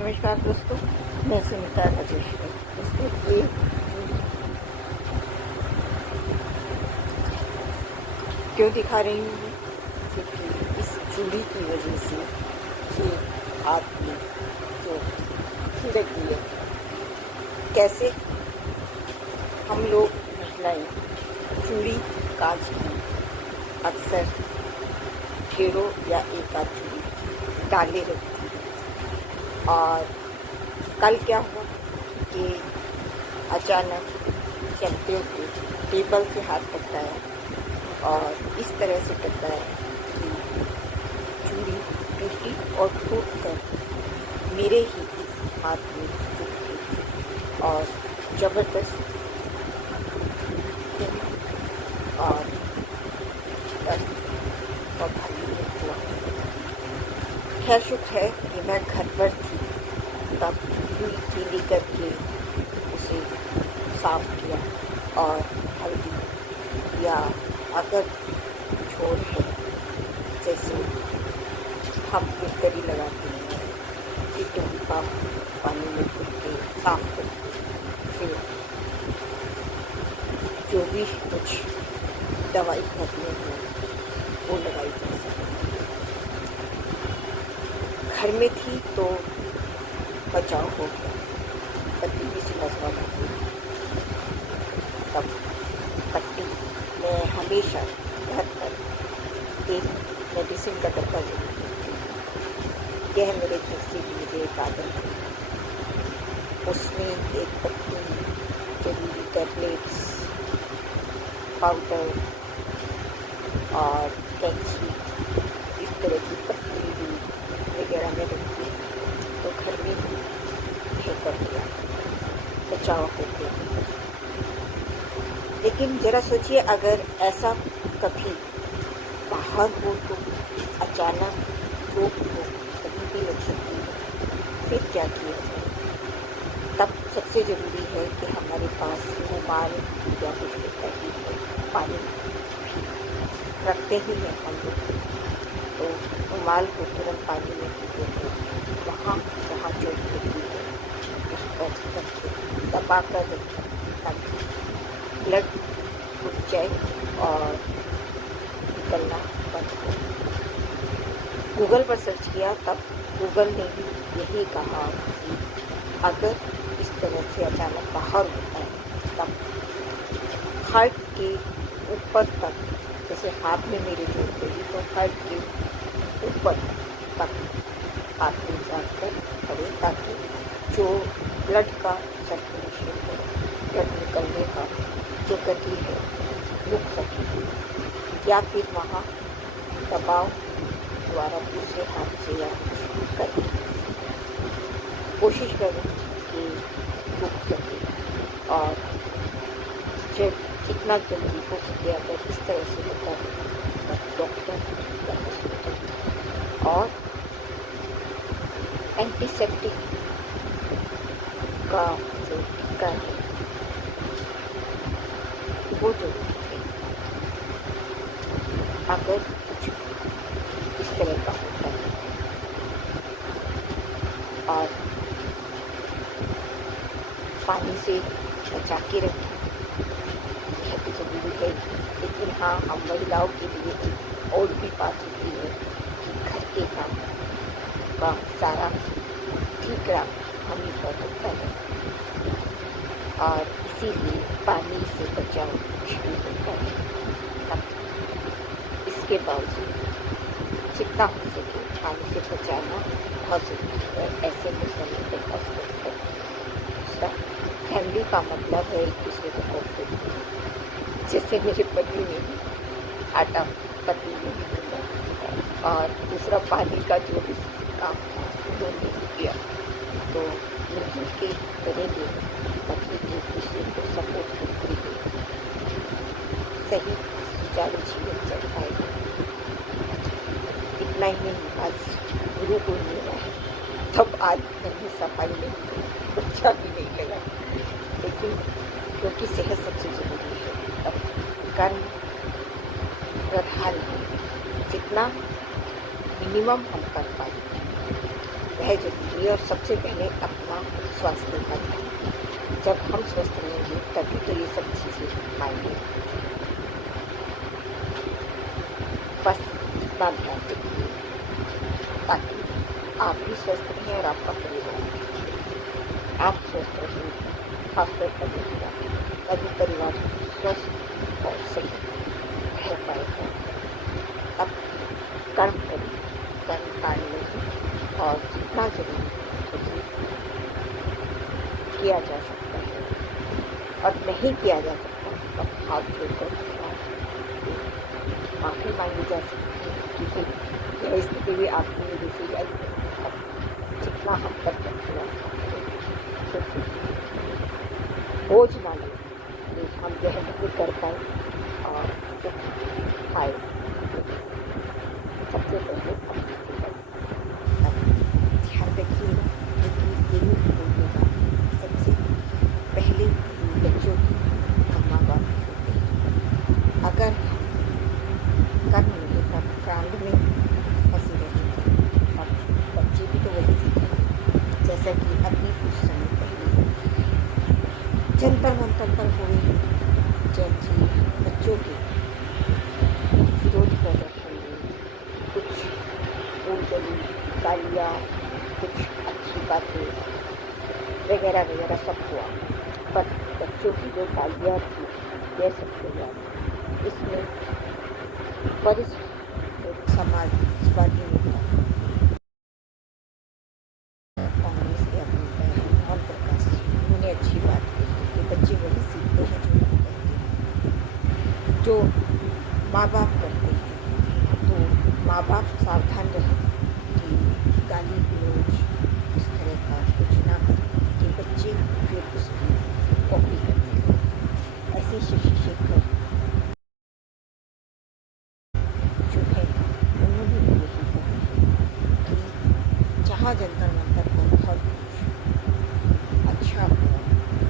नमस्कार दोस्तों, मैं सुनीता राजेश्वर। दोस्तों ये क्यों दिखा रही हूँ मैं? क्योंकि इस चूड़ी की वजह से ये हाथ में जो लगी है, कैसे हम लोग महिलाएं चूड़ी कांच की अक्सर ढेरों या एक आध चूड़ी डाले रखती हैं। और कल क्या हुआ कि अचानक चलते हुए टेबल से हाथ टकराया और इस तरह से टकराया कि चूड़ी टूटी और टूटकर मेरे ही इस हाथ में चुभ गई और ज़बरदस्त और दर्द और भारी हुआ। खैर शुक्र है कि मैं घर पर थी, तब पूरी गीली करके उसे साफ किया और हल्दी या अगर छोड़ है जैसे हम फिटकरी लगाते हैं, कीटों का पानी में धुल के साफ करके फिर जो भी कुछ दवाई करनी है वो लगाई जा सकती है। घर में थी तो बचाव हो गया, पत्ती भी सुलझवा हो। तब पट्टी मैं हमेशा घर पर एक मेडिसिन का डब्बा जरूर रखती हूँ। यह मेरे घर से भी मुझे एक आदत है। उसमें एक पत्ती, जरूरी टैबलेट्स, पाउडर और कैंची इस तरह की पत्ती भी वगैरह में रखती हूँ, तो घर में ही कर दिया, बचाव हो गया। लेकिन ज़रा सोचिए, अगर ऐसा कभी बाहर हो तो अचानक चोट हो, कहीं भी लग सकती है, फिर क्या किया जाए? तब सबसे ज़रूरी है कि हमारे पास रुमाल या कुछ होता ही है, पानी रखते ही हैं हम लोग, तो रुमाल को तुरंत पानी में भिगो वहाँ जहाँ चोट लगी है उस पर दबा कर रखें ताकि ब्लड रुक जाए और निकलना बंद हो। गूगल पर सर्च किया, तब गूगल ने भी यही कहा कि अगर इस तरह से अचानक बाहर होता है तब हार्ट के ऊपर तक, जैसे हाथ में मेरे चोट लगी तो हार्ट के ऊपर तक हाथ में जाकर करें ताकि जो ब्लड का सर्कुलेशन है, ब्लड निकलने का जो गति है रुक सके, या फिर वहाँ दबाव द्वारा दूसरे हाथ से या कुछ करें, कोशिश करें कि रुक सके। और जब जितना जल्दी हो सके अगर इस तरह से होता है तब डॉक्टर या हॉस्पिटल और एंटीसेप्टिक का जो टीका है वो जरूरी है। अगर कुछ इस तरह का होता है और पानी से बचा के रखें, यह भी जरूरी है। लेकिन हाँ, हम महिलाओं के लिए एक और भी बात होती है कि घर के काम का सारा ठीक हम ही कर होता है और इसीलिए पानी से बचाव शुरू होता है। अब इसके बावजूद जितना हो सके पानी से बचाना बहुत ज़रूरी है ऐसे में समय पर हॉस्पिटल। दूसरा, फैमिली का मतलब है एक दूसरे को कोऑपरेट करना। जैसे मेरे पति ने आटा पति ने और दूसरा पानी का जो भी काम था उन्होंने किया, तो मिलजुल के करेंगे ताकि एक दूसरे को सपोर्ट करते हुए सही सुचारू जीवन चल पाएगा। इतना ही नहीं, आज गुरु को मिला है, तब आज घर में सफाई नहीं हुई, बच्चा भी नहीं लगा, लेकिन क्योंकि सेहत सबसे ज़रूरी है तब कर्म प्रधान है। जितना मिनिमम हम कर पाए वह जरूरी है और सबसे पहले अपना स्वास्थ्य का ध्यान। जब हम स्वस्थ रहेंगे तभी तो ये सब चीज़ें आएंगी। बस इतना ध्यान रखिए ताकि आप भी स्वस्थ रहें और आपका परिवार। आप स्वस्थ रहेंगे, खासतौर पर तभी परिवार स्वस्थ और सही रह पाएगा। अब कर्म करें, कर्म कांड में और जितना जरूरी किया जा सकता है और नहीं किया जा सकता तब हाथ जोड़कर माफ़ी मांगी जा सकती है, क्योंकि यह स्थिति भी आपकी वजह से आई है। अब जितना हम कर सकते हैं बोझ ना लें कि हम यह नहीं कर पाए और आए। सबसे पहले ध्यान रखिएगा, क्योंकि यही बोलिएगा सबसे पहले बच्चों की हम माँ बाप होते हैं। अगर कर्म में कांड में फंसे रहेंगे और बच्चे भी तो वही सीखेंगे। जैसा कि अभी कुछ समय पहले जंतर मंतर पर हुए जैन जी बच्चों के विरोध प्रदर्शन में कुछ उलझन गालियाँ, कुछ अच्छी बातें वगैरह वगैरह सब हुआ, पर बच्चों की जो गालियाँ थी यह सब हुआ। इसमें वरिष्ठ समाजवादी नेता कांग्रेस के अपने मोहन प्रकाश जी, उन्होंने अच्छी बात कही कि बच्चे वही सीखते हैं जो हम करते हैं, जो माँ बाप करते हैं। तो माँ बाप सावधान रहें कि गाली गलौज इस तरह का कुछ ना करें कि बच्चे फिर उसकी कॉपी करने लगें। ऐसे शशि शेखर जो है उन्होंने भी यही कहा कि जहाँ जंतर मंतर पर बहुत कुछ अच्छा हुआ,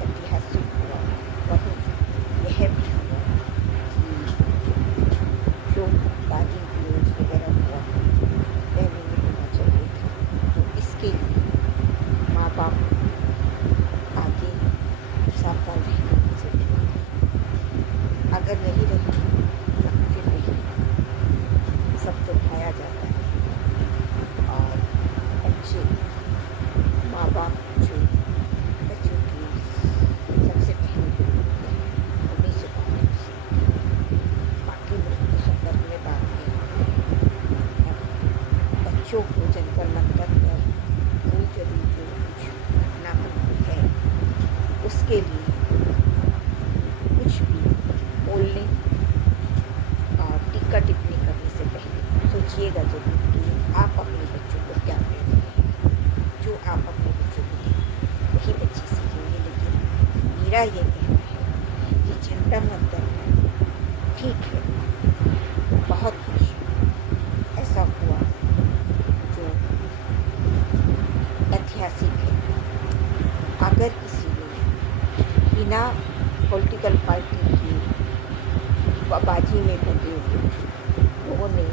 ऐतिहासिक हुआ, वहीं यह भी हुआ कि जो गाली गलौज वगैरह हुआ वह नहीं होना चाहिए था। तो इसके लिए माँ बाप आगे सावधान रहने की जरूरत है। अगर नहीं रहेंगे तो फिर नहीं सब दिखाया जाता है और बच्चे माँ बाप जो बच्चों की सबसे पहली भूमिका है उन्हीं से बात सीखते। बाकी लोग तो सब करने बात नहीं। बच्चों को जंतर मंतर पर कोई जरूर जो कुछ ना है उसके लिए कुछ भी बोलने और टीका टिप्पणी करने से पहले सोचिएगा जरूर कि आप अपने बच्चों को क्या दे रहे हैं। जो आप अपने बच्चों को दें वही बच्चे सीखेंगे। लेकिन मेरा ये कहना है कि जंतर मंतर ठीक है, बहुत कुछ ऐसा हुआ जो ऐतिहासिक है। अगर किसी ने बिना पॉलिटिकल पार्टी की बाजी में बंधे हुए लोगों ने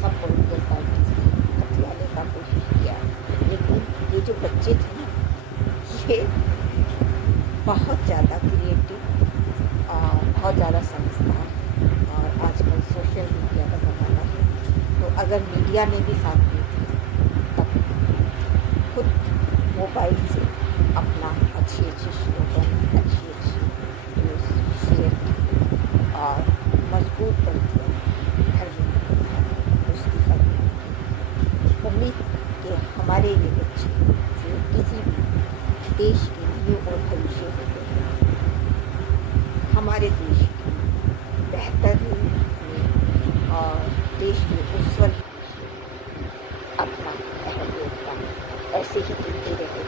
सब पॉलिटिकल पार्टी से हथियाने का कोशिश किया, लेकिन ये जो बच्चे थे ना ये बहुत ज़्यादा क्रिएटिव और बहुत ज़्यादा समझदार, और आजकल सोशल मीडिया का ज़माना है। तो अगर मीडिया ने भी साथ में दिया तब खुद मोबाइल से अपना अच्छी अच्छी स्लोगन, अच्छी अच्छी न्यूज़ शेयर की और मजबूत कर दिया घर में उसकी फैमिली। उम्मीद कि हमारे ये बच्चे जो किसी भी देश के लिए और भविष्य होते हैं, हमारे देश की बेहतरी में और देश के उज्ज्वल अपना अहम योगदान ऐसे ही देते रहे,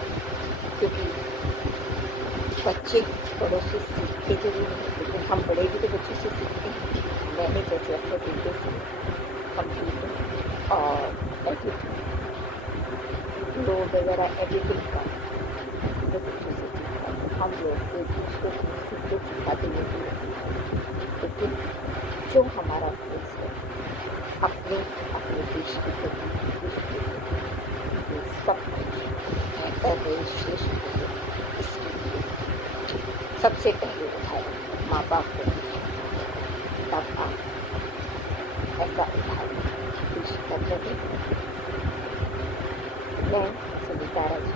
क्योंकि बच्चे बड़ों से सीखते जरूर हैं, लेकिन हम बड़े भी तो बच्चों से सीखते हैं। मैंने जैसे अपने बेटे से कंप्यूटर और एडिटिंग वीडियो वगैरह एडिटिंग का जो बच्चों से सीखा, तो हम लोग एक दूसरे को सीखते सिखाते नहीं हैं। लेकिन जो हमारा देश है अपने अपने देश की प्रति सब कर रहे शेष रहे, इसके लिए सबसे पहले उदाहरण माँ बाप को दीजिए, तब आप ऐसा उदाहरण पेश कर रहे हैं। मैं सुनीता राज